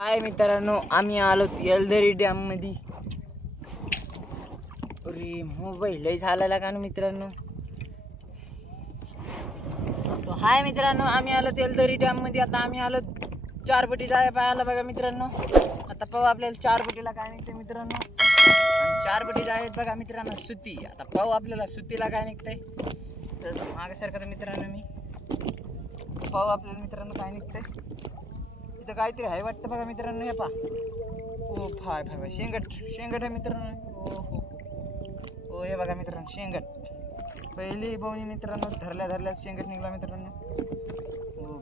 हाय मित्रांनो, आम्ही आलो येलदरी डॅम मध्ये. अरे मोबाईल लय झाला का मित्रांनो. तो हाय मित्रांनो, आम्ही आलो येलदरी डॅम मध्ये. आता आम्ही आलो 4 पटी जाय पाहायला बघा मित्रांनो. आता पाहू आपल्याला 4 पटीला काय निघते मित्रांनो. आणि 4 पटी जायत बघा मित्रांनो सुती. आता पाहू आपल्याला सुतीला काय निघतंय. तर मागे सारखं मित्रांनो मी पाहू आपल्याला मित्रांनो काय निघतंय. इथं काहीतरी आहे वाटतं बघा मित्रांनो. हे पा ओ फाय फाय शेंगट आहे मित्रांनो. ओ हो हो हे बघा मित्रांनो शेंगट. पहिली बोवणी मित्रांनो धरल्या शेंगट निघला मित्रांनो. ओ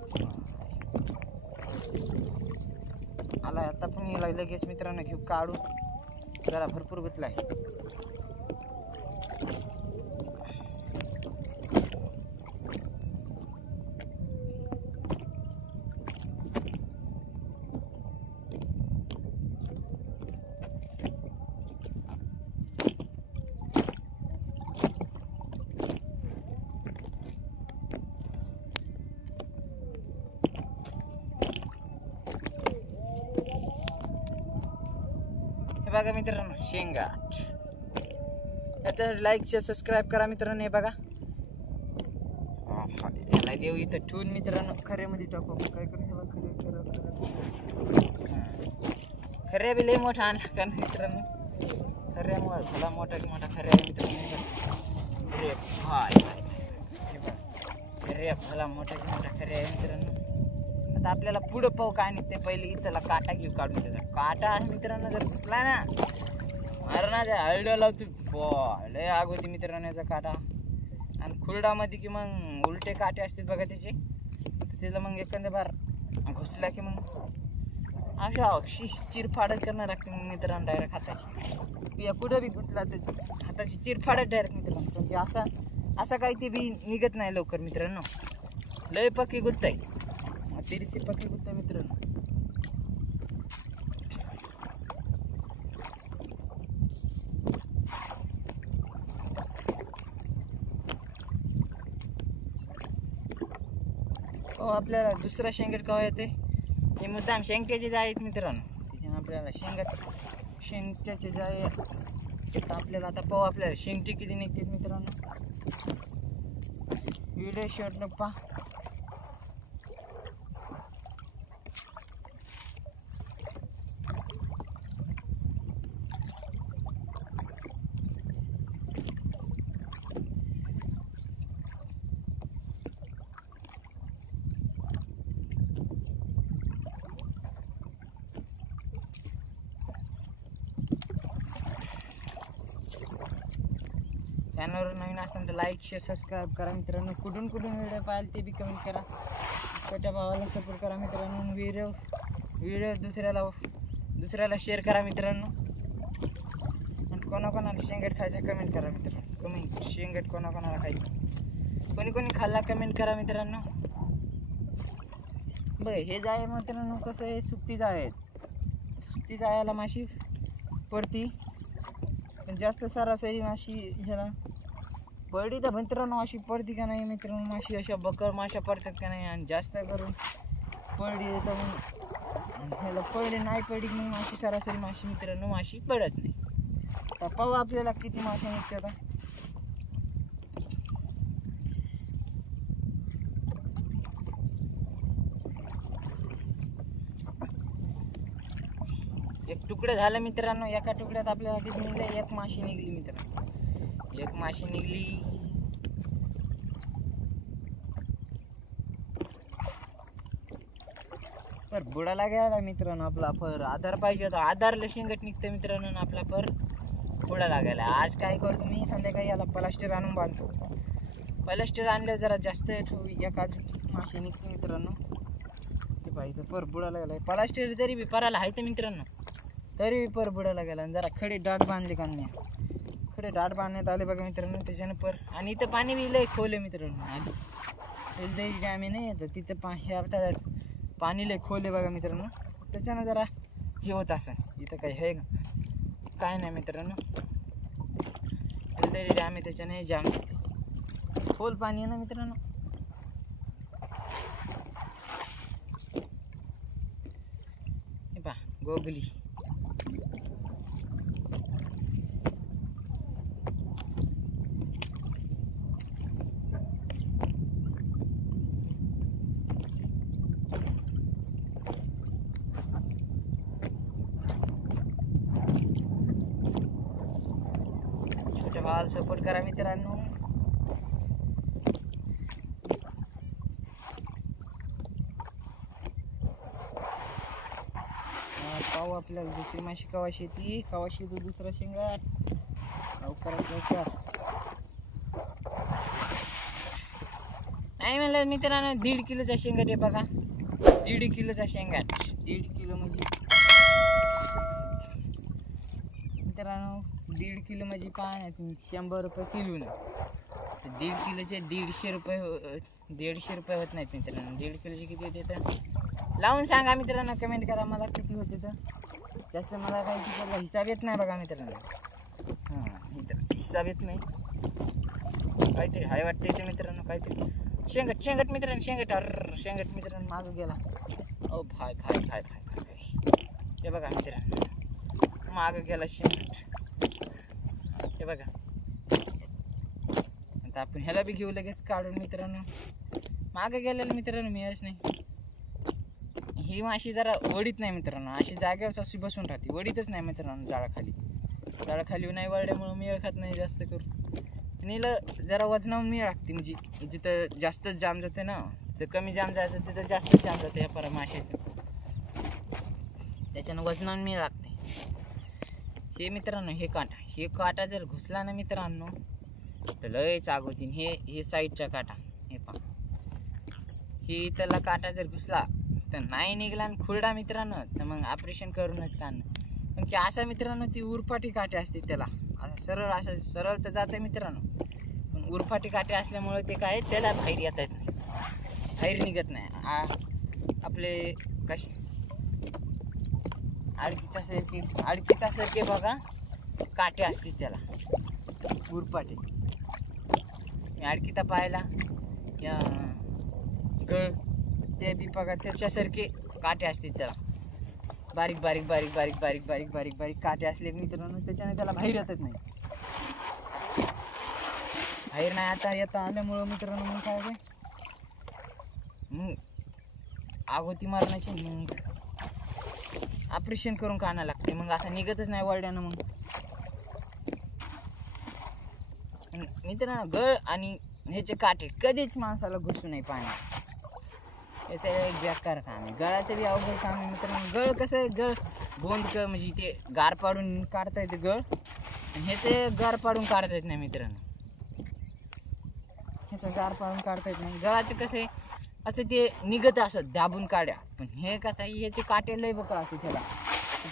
आला आता पण येला लगेच मित्रांनो. घेऊ काढू जरा भरपूर गुतलाय. हे बघा मित्रांनो शेंगाट. याचा लाईक शेअर सबस्क्राईब करा मित्रांनो. हे बघा याला देऊ इथं ठेवून मित्रांनो. खऱ्यामध्ये टाकू काय करू. खऱ्या बी लय मोठा आणला का मित्रांनो. खऱ्या भला मोठा की मोठा खऱ्या मित्रांनो. अरे भाई खऱ्या भला मोठा की मोठा खऱ्या आहे मित्रांनो. आता आपल्याला पुढं पाहू काय निघते. पहिले इथला काटा घेऊ काढून. त्याचा काटा आहे मित्रांनो जर घुसला ना मारणा त्या आयडिया लावतो. लय आग होती मित्रांनो याचा काटा. आणि खुरडामध्ये की मग उलटे काटे असतात बघा त्याचे. त्याला मग एखाद्या बार घुसला की मग अशा अक्षी चिरफाडच करणार लागते मग मित्रांनो. डायरेक्ट हाताची या कुठं बी घुसला तर हाताची चिरफाडच डायरेक्ट मित्रांनो. म्हणजे असा काही ते बी निघत नाही लवकर मित्रांनो. लय पक्की गुत्त आहे. तिरची पक्की गुत्त मित्रांनो. हो आपल्याला दुसरा शेंगट कवा येते. हे मुद्दाम शेंगट्याचे जाय आहेत मित्रांनो. त्याच्यामुळे आपल्याला शेंगट्याचे जाय. आपल्याला आता पाहू आपल्याला शेंगटे किती निघतात मित्रांनो. व्हिडिओ शॉर्ट पहा. चॅनलवर नवीन असताना तर लाईक शेअर सबस्क्राईब करा मित्रांनो. कुठून व्हिडिओ पाहाल ते बी कमेंट करा. छोट्या भावाला सपोर्ट करा मित्रांनो. व्हिडिओ दुसऱ्याला शेअर करा मित्रांनो. आणि कोणाकोणाला शेंगट खायचं कमेंट करा मित्रांनो. शेंगट कोणाकोणाला खायचं कोणी खाल्ला कमेंट करा मित्रांनो. बघ हे जाय मित्रांनो कसं आहे. सुट्टी जायला माशी पडती. पण जास्त सरासरी माशी ह्याला पडली तर मित्रांनो अशी पडती का नाही मित्रांनो. माशी अशा बकर माशा पडतात का नाही. आणि जास्त करून पडली तर मग ह्याला पडली नाही पडली मग माशी सरासरी माशी मित्रांनो माशी पडत नाही. तर पाहू आपल्याला किती माशा निघते. आता एक तुकडं झालं मित्रांनो. एका तुकड्यात आपल्याला किती निघलं. एक माशी निघली मित्रांनो. एक माशी निघली. पर बुडाला गेला मित्रांनो. आपला पर आधार पाहिजे होता. आधारला शेंगट निघतं मित्रांनो. आपला पर बुडा लागायला. आज काय करतो मी संध्याकाळी याला प्लास्टर आणून बांधतो. प्लास्टर आणल्यावर जरा जास्त एकाच माशी निघते मित्रांनो. ते पाहिजे पर बुडाला गेला. प्लास्टर तरी बी पराला आहे तर मित्रांनो. तरी पर बुडाला गेला. आणि जरा खडे डाट बांधले का नाही. खडे डाट बांधण्यात आले बघा मित्रांनो. त्याच्यानं पर आणि इथं पाणी बी लय खोले मित्रांनो. आधी डॅमी नाही येतं तिथं ह्या पाणी लय खोले बघा मित्रांनो. त्याच्यानं जरा हे होत असं. इथं काही आहे काय नाही मित्रांनो. तरी डॅम आहे त्याच्याने जाम खोल पाणी आहे ना मित्रांनो. हे पहा गोगली. छोट्या भावाला सपोर्ट करा मित्रांनो. पाहू आपल्याला दुसरी माशी कवाशी येते, कवाशी येतो दुसरा शेंगाट. लवकरात लवकर नाही म्हणलं मित्रांनो. 1.5 किलोचा शेंगाट आहे बघा. 1.5 किलोचा शेंगाट. 1.5 किलो म्हणजे मित्रांनो 1.5 किलो म्हणजे पाहा 100 रुपये किलो ना. 1.5 किलोचे 150 रुपये 150 रुपये होत नाहीत मित्रांनो. 1.5 किलोचे किती होते तर लावून सांगा मित्रांनो. कमेंट करा मला किती होते तर. जास्त मला काही तिकडला हिसाब येत नाही बघा मित्रांनो. हिसाब येत नाही. काहीतरी हाय वाटते ते मित्रांनो. काहीतरी शेंगट शेंगट मित्रांनो. शेंगट. शेंगट मित्रांनो मागं गेला. ओ भाय भाय भाय भाय भाय. हे बघा मित्रांनो मागं गेला शेंगट. हे बघा. आता आपण ह्याला बी घेऊ लगेच काढून मित्रांनो. मागं गेलेलं मित्रांनो मिळच नाही. ही माशी जरा वडीत नाही मित्रांनो. अशी जागेवर अशी बसून राहते. वडीतच नाही मित्रांनो. जाळाखाली जाळाखाली नाही वळल्यामुळं मिळ खात नाही जास्त करून. आणि जरा वजनावून मिळ लागते. म्हणजे जिथं जास्त जाम जाते ना तिथं कमी जाम जायचं, तिथं जास्त जाम जाते या परा माशाचं. त्याच्यानं वजनावून मिळ लागते. हे मित्रांनो हे काटा जर घुसला ना मित्रांनो तर लयच आग होती. हे साईडचा काटा हे पहा. हे त्याला काटा जर घुसला तर नाही निघला आणि खुरडा मित्रांनो तर मग ऑपरेशन करूनच काढणं. पण की असा मित्रांनो ती उरफाटी काटे असते त्याला. असं सरळ तर जाते मित्रांनो. पण उरफाटी काटे असल्यामुळे ते काय त्याला बाहेर येत नाही. बाहेर निघत नाही. आपले कसे अडकीच्यासारखे बघा काटे असतील त्याला उरफाटे. मी अडकीता पाहायला या गळ ते बी बघा त्याच्यासारखे काटे असतील त्याला. बारीक बारीक बारीक बारीक बारीक बारीक बारीक बारीक काटे असले मित्रांनो त्याच्याने त्याला बाहेर येतच नाही. बाहेर नाही आता येता आल्यामुळं मित्रांनो मग काय मग आगोती मारण्याची मग ऑपरेशन करून काढायला लागते. मग असं निघतच नाही वळल्यानं. मग मित्रांनो गळ आणि ह्याचे काटे कधीच माणसाला घुसू नाही पाण्यात. याचं एक बेकार काम आहे. गळाचं बी अवघड काम आहे मित्रांनो. गळ कसं आहे गळ बोंद म्हणजे ते गार पाडून काढता येते गळ. आणि ह्याचे गार पाडून काढता येत नाही मित्रांनो. ह्याचं गार पाडून काढता येत नाही. गळाचं कसं आहे असं ते निघत असत दाबून काढ्या. पण हे कसं आहे ह्याचे काटे लय बकळ असते त्याला.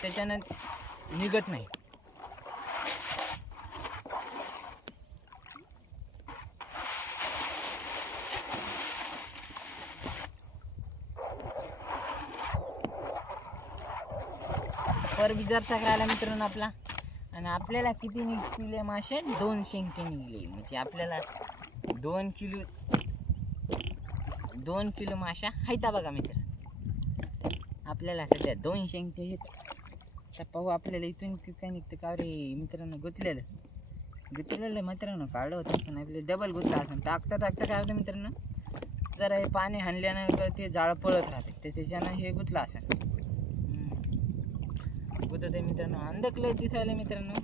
त्याच्यानं निघत नाही. पर बिजार सगळ्याला मित्रांनो आपला. आणि आपल्याला किती निघले मासे 2 शेंगटे निघले. म्हणजे आपल्याला 2 किलो माशा हायता बघा मित्र. आपल्याला सध्या 2 शेंगटे आहेत. तर पाहू आपल्याला इथून काय निघतं का रे मित्रांनो. गुतलेलं मित्रांनो काढलं होतं पण आपल्याला डबल गुतला असं. टाकता काय होतं मित्रांनो जरा हे पाणी हाणल्यानं ते जाळं पळत राहते ते त्याच्यानं हे गुतलं असं. गुतत आहे मित्रांनो. अंधकलंय दिसायला मित्रांनो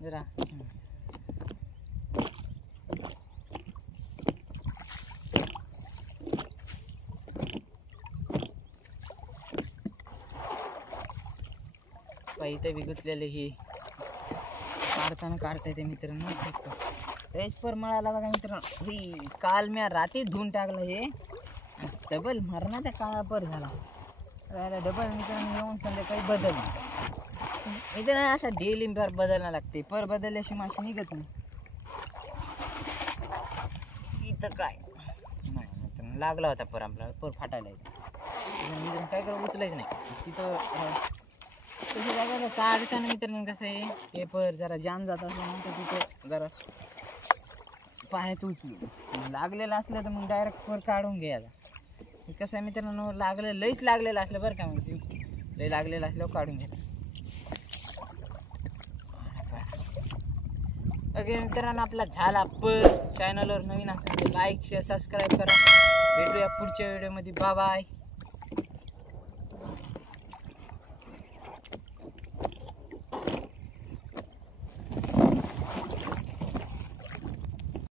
जरा. इथं विगुतलेले हे काढता येते मित्रांनो. रेस पर मळाला बघा मित्रांनो. ही काल मी रात्री धुवून टाकलं हे डबल मरणाचा काळा पर झाला. डबल मित्रांनो येऊन संध्याकाळी बदललं मित्रांनो. असा डेली पर बदलणं लागते. पर बदलल्याशी माशी निघत नाही. इथं काय नाही मित्रांनो लागला होता पर आपल्याला. पर फाटायला मित्रांनो काय करू उचलायच नाही तिथं. तसं जागा काढताना मित्रांनो कसं आहे हे पर जरा जाम जात असलं तर तिथं जरा पायाचं उचलू लागलेलं असलं तर मग डायरेक्ट पर काढून घ्यायला. कसं आहे मित्रांनो लईच लागलेलं असलं बरं का. मग लय लागलेला असल्यावर काढून घेतो. ओके मित्रांनो, आपला झाला पर. चॅनलवर नवीन असेल तर लाईक शेअर सबस्क्राईब करा. भेटूया पुढच्या व्हिडिओमध्ये. Bye bye.